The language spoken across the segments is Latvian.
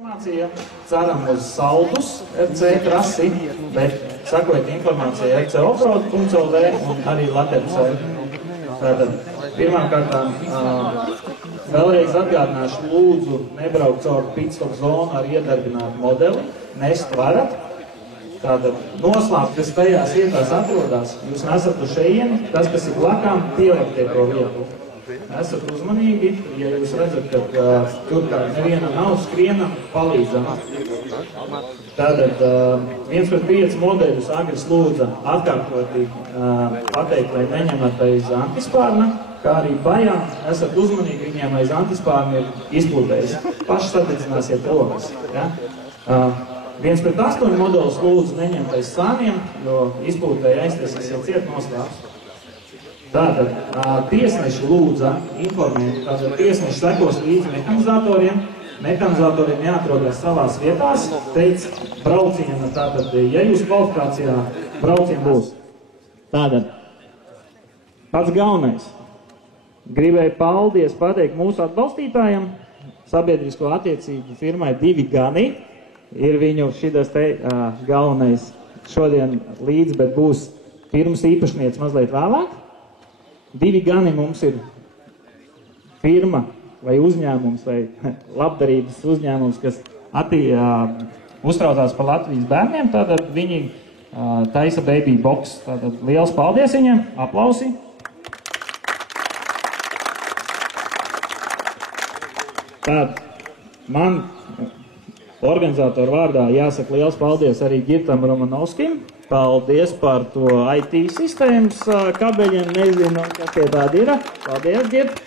Informācija ceram uz saldus RC krasi, bet sakojiet informācija rco.lv un arī Latvijas. Tātad, pirmkārtām, vēlreiz atgādināšu, lūdzu nebraukt caur pitstop zonu ar iedarbinātu modeli, nest varat. Tātad, noslēpt, kas tajās vietās atrodas, jūs nesat uz šejieni, tas, kas ir blakām, pieliektie to vietu. Esat uzmanīgi, ja jūs redzat, ka tur kā neviena nav, skrienam, palīdzam. Tātad 1:5 modeļus Agris lūdza atkārtoti pateikt, lai neņemat aiz antispārna, kā arī bajām esat uzmanīgi, viņiem aiz antispārna ir izplūdējis. Paši sadedzināsiet rokas. Ja? 1:8 modeļus lūdzu neņemt aiz sāniem, jo izplūdēja aiztaisīsiet ciet noslēps. Tātad, tiesneši lūdza informēt, tātad tiesneši sekos līdz mehanizatoriem. Mehanizatoriem jāatrodas savās vietās, teica brauciena, tātad, ja jūs kvalifikācijā brauciena būs. Tātad, pats galvenais. Gribēju paldies pateikt mūsu atbalstītājiem, sabiedrisko attiecību firmai 2 gani. Ir viņu šitas te galvenais šodien līdz, bet būs firmas īpašnieks mazliet vēlāk. 2 gani mums ir firma vai uzņēmums vai labdarības uzņēmums, kas uztraucās par Latvijas bērniem, tātad viņi taisa baby box. Tātad liels paldies viņiem, aplausi. Tātad man organizatoru vārdā jāsaka liels paldies arī Girtam Romanovskim. Paldies par to IT sistēmas kabeļiem, nezinu, kas tie tādi ir. Paldies, Girt.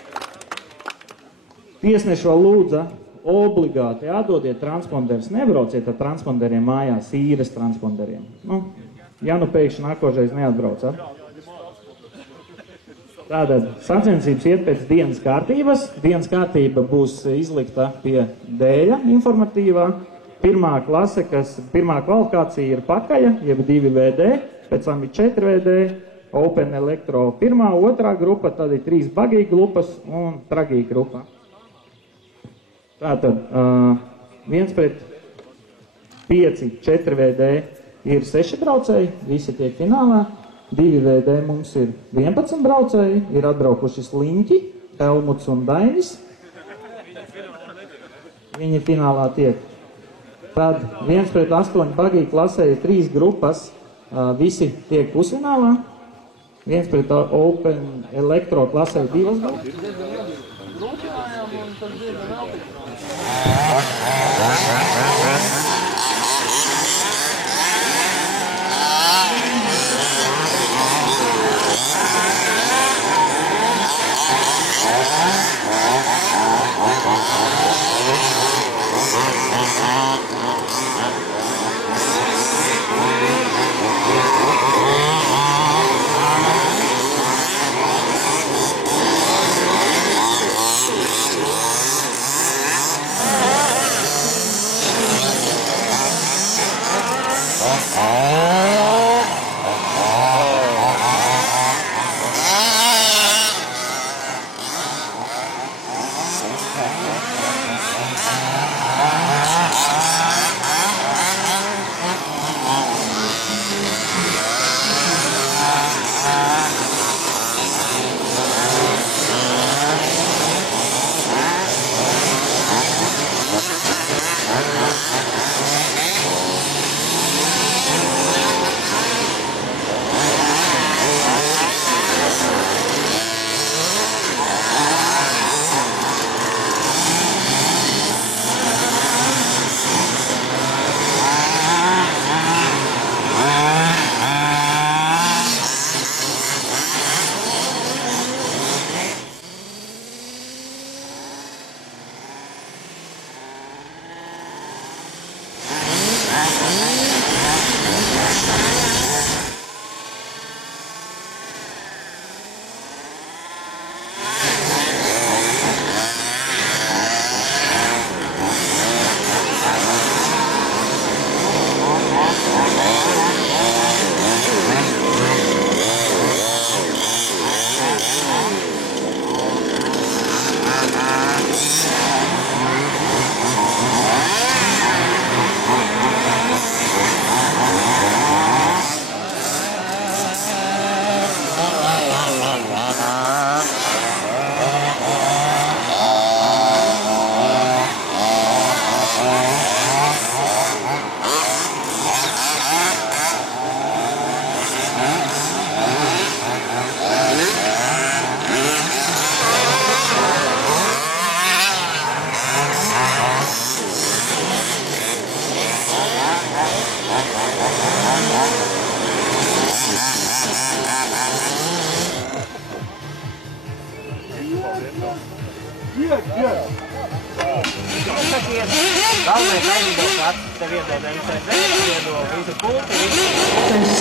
Tiesneši vēl lūdza obligāti atdodiet transponderus, nebrauciet ar transponderiem mājās, īres transponderiem. Nu, ja nu pēkšņi nākošais neatbraucat. Tātad sacensības iet pēc dienas kārtības. Dienas kārtība būs izlikta pie dēļa informatīvā. Pirmā klase, pirmā kvalifikācija ir pakaļa, jeb 2 VD, pēc tam ir 4 VD, Open Elektro pirmā, otrā grupa, tad ir 3 bagī grupas un tragī grupa. Tātad 1:5, 4 VD ir 6 braucēji, visi tiek finālā. 2 VD mums ir 11 braucēji, ir atbraukuši Sliņķi, Helmuts un Dainis. Viņi finālā tiek. Tad 1:8 bagī klasē ir 3 grupas, visi tiek pusfinālā. 1:Open Elektro klasē ir 2 grupas.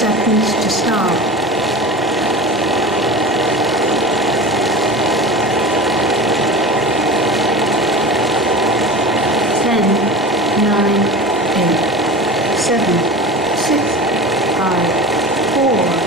Seconds to start. 10, 9, 8, 7, 6, 5, 4.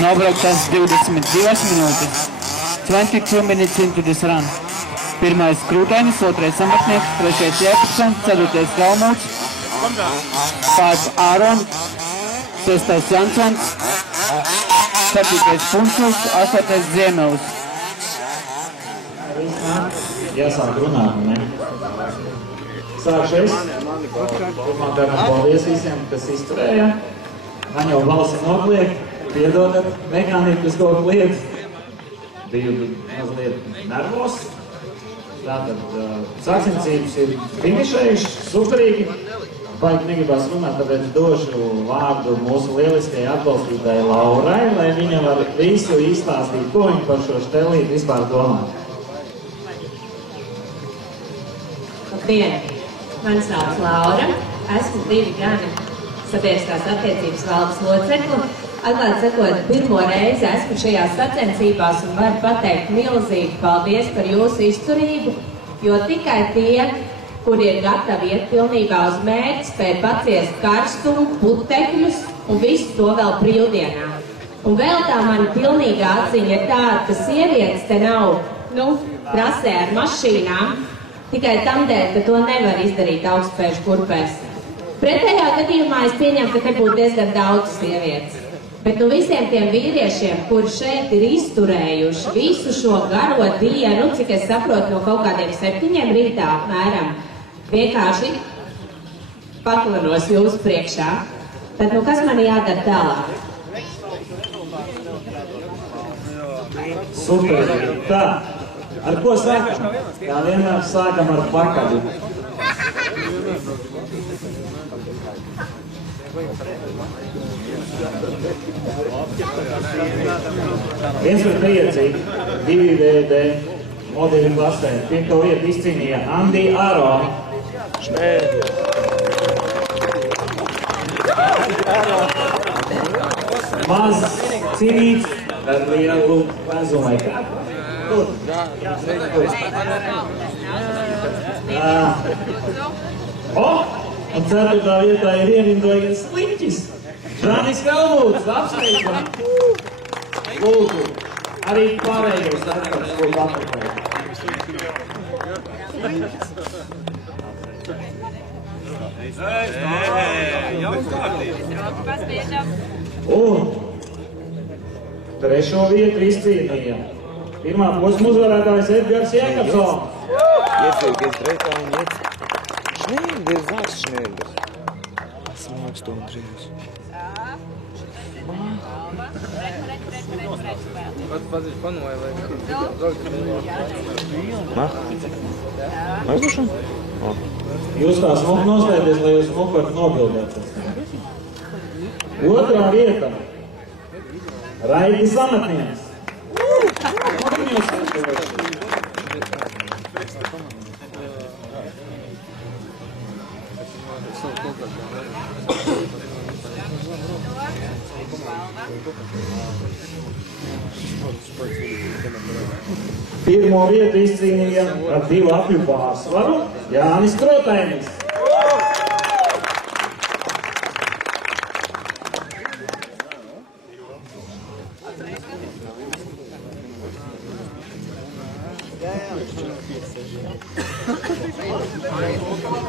Nobrauktas 22 minūtes. 22 minutes into this run. Pirmais Krūtainis, otrais Samatnieks, trešais Jēkabsons, ceturtais Galmuts, 5 Āron, 6. Jansons, 7. Punčus, 8. Ziemelis. Jāsāk runāt, ne? Sākšu es. Pirmkārt, paldies visiem, kas izturēja. Man jau balsi nokliek, piedodat mehāniku, kas kaut liet. Biju mazliet nervos. Tātad sāksimcības ir finišējuši, superīgi. Baigi negribās runāt, tāpēc došu vārdu mūsu lieliskajai atbalstītājai Laurai, lai viņa var visu izstāstīt, ko viņa par šo štelīti vispār domā. Labdien! Mani sauc Laura. Esmu 2 gadi sabiedriskās attiecības valdes locekli. Atklāt sakot, pirmo reizi esmu šajās sacensībās un varu pateikt milzīgi paldies par jūsu izturību, jo tikai tie, kuri ir gatavi iet pilnībā uz mērķi, spēj paciest karstumu, putekļus un visu to vēl brīvdienā. Un vēl tā mana pilnīgā atziņa ir tāda, ka sievietes te nav, trasē ar mašīnām, tikai tamdēļ, ka to nevar izdarīt augstspēju kurpēs. Pretējā gadījumā es pieņemu, ka te būtu diezgan daudz sievietes. Bet visiem tiem vīriešiem, kuri šeit ir izturējuši visu šo garo dienu, cik es saprotu, no kaut kādiem 7 rītā apmēram, vienkārši paklanos jūsu priekšā, tad kas man jādara tālāk? Super! Tā! Ar ko sākam? Kā vienmēr sākam ar pakaļu. Viens par 5, 2 DD, modeļu klasē. 5. vietu izcīnīja Andi Āron. Maz cīnīts ar lielu vēzumaiku. Un 4. vietā ir ievindojies sliņķis. Žanis Galmuts, apsveicam! Lūdzu, arī pārējos atkārs, ko paprotēt. Un 3. vietu izcīnīja. Pirmā posma uzvarētājs Edgars Jēkabsons. Jetzt geht's direkt an, jetzt. Schnell, wer sagt schnell? Was magst du, Andreas? Mach. Weißt du schon? Oh. Jūs tā smuku noslēties, lai jūs smuku varat nobildēt. 2. vieta. Raidis Samatnieks. Pirmo vietu izcīnīja ar 2 apļu pārsvaru Jānis Krūtainis.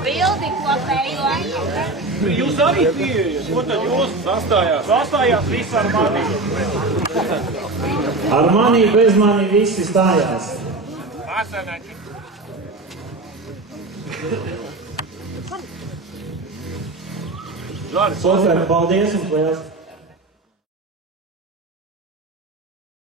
Bildi kopējo. Jūs abi pieejas, ko tad jūs sastājās? Sastājās visi ar mani. Ar mani, bez mani visi stājās. Māsēnēķi. Super, paldies un liels.